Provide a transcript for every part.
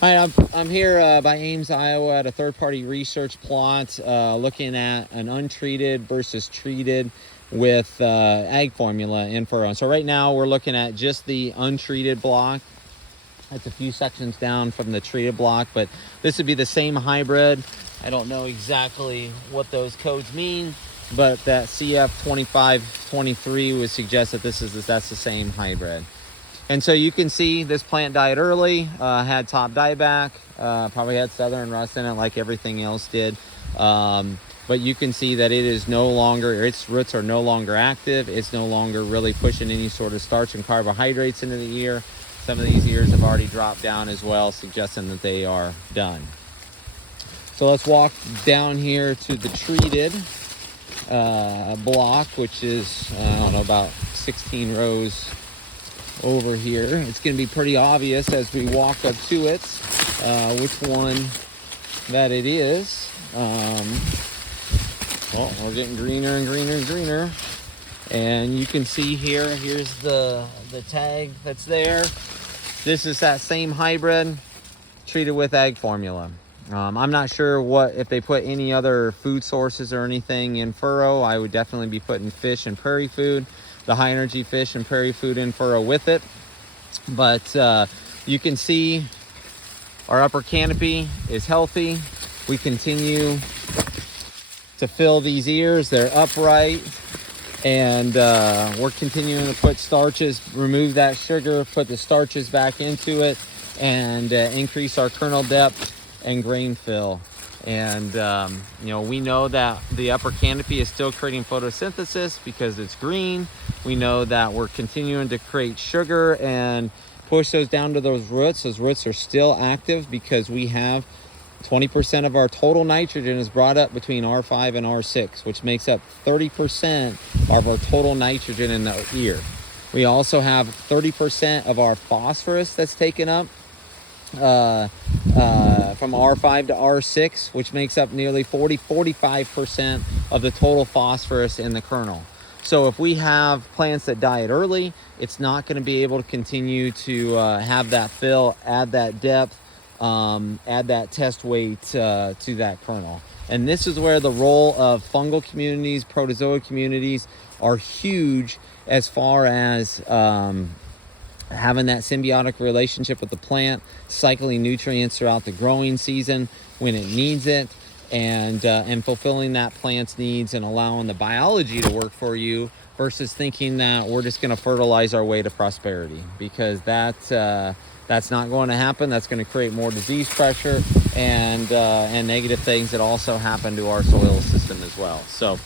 Hi, I'm here by Ames, Iowa at a third-party research plot looking at an untreated versus treated with ag formula in furrow. So right now we're looking at just the untreated block. That's a few sections down from the treated block, but this would be the same hybrid. I don't know exactly what those codes mean, but that CF2523 would suggest that that's the same hybrid. And so you can see this plant died early, had top dieback, probably had southern rust in it like everything else did. But you can see that it is no longer, its roots are no longer active. It's no longer really pushing any sort of starch and carbohydrates into the ear. Some of these ears have already dropped down as well, suggesting that they are done. So let's walk down here to the treated block, which is, I don't know, about 16 rows over here. It's going to be pretty obvious as we walk up to it which one that it is. Well, we're getting greener and greener and greener, and you can see here's the tag that's there. This is that same hybrid treated with ag formula. I'm not sure if they put any other food sources or anything in furrow. I would definitely be putting fish and prairie food, the high energy fish and prairie food in furrow with it. But you can see our upper canopy is healthy. We continue to fill these ears. They're upright, and we're continuing to put starches, remove that sugar, put the starches back into it, and increase our kernel depth and grain fill. And we know that the upper canopy is still creating photosynthesis because it's green. We know that we're continuing to create sugar and push those down to those roots. Those roots are still active because we have 20% of our total nitrogen is brought up between R5 and R6, which makes up 30% of our total nitrogen in the ear. We also have 30% of our phosphorus that's taken up from R5 to R6, which makes up nearly 45% of the total phosphorus in the kernel. So if we have plants that diet early, it's not going to be able to continue to have that fill, add that depth, add that test weight to that kernel. And this is where the role of fungal communities, protozoa communities are huge as far as having that symbiotic relationship with the plant, cycling nutrients throughout the growing season when it needs it, and fulfilling that plant's needs and allowing the biology to work for you versus thinking that we're just going to fertilize our way to prosperity, because that's not going to happen. That's going to create more disease pressure and negative things that also happen to our soil system as well. So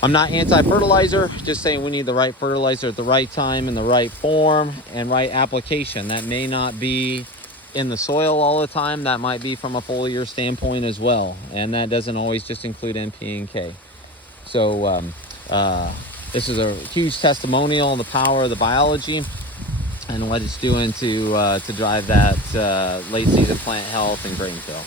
I'm not anti-fertilizer, just saying we need the right fertilizer at the right time, in the right form, and right application. That may not be in the soil all the time. That might be from a foliar standpoint as well. And that doesn't always just include NP and K. So this is a huge testimonial on the power of the biology and what it's doing to drive that late season plant health and grain fill.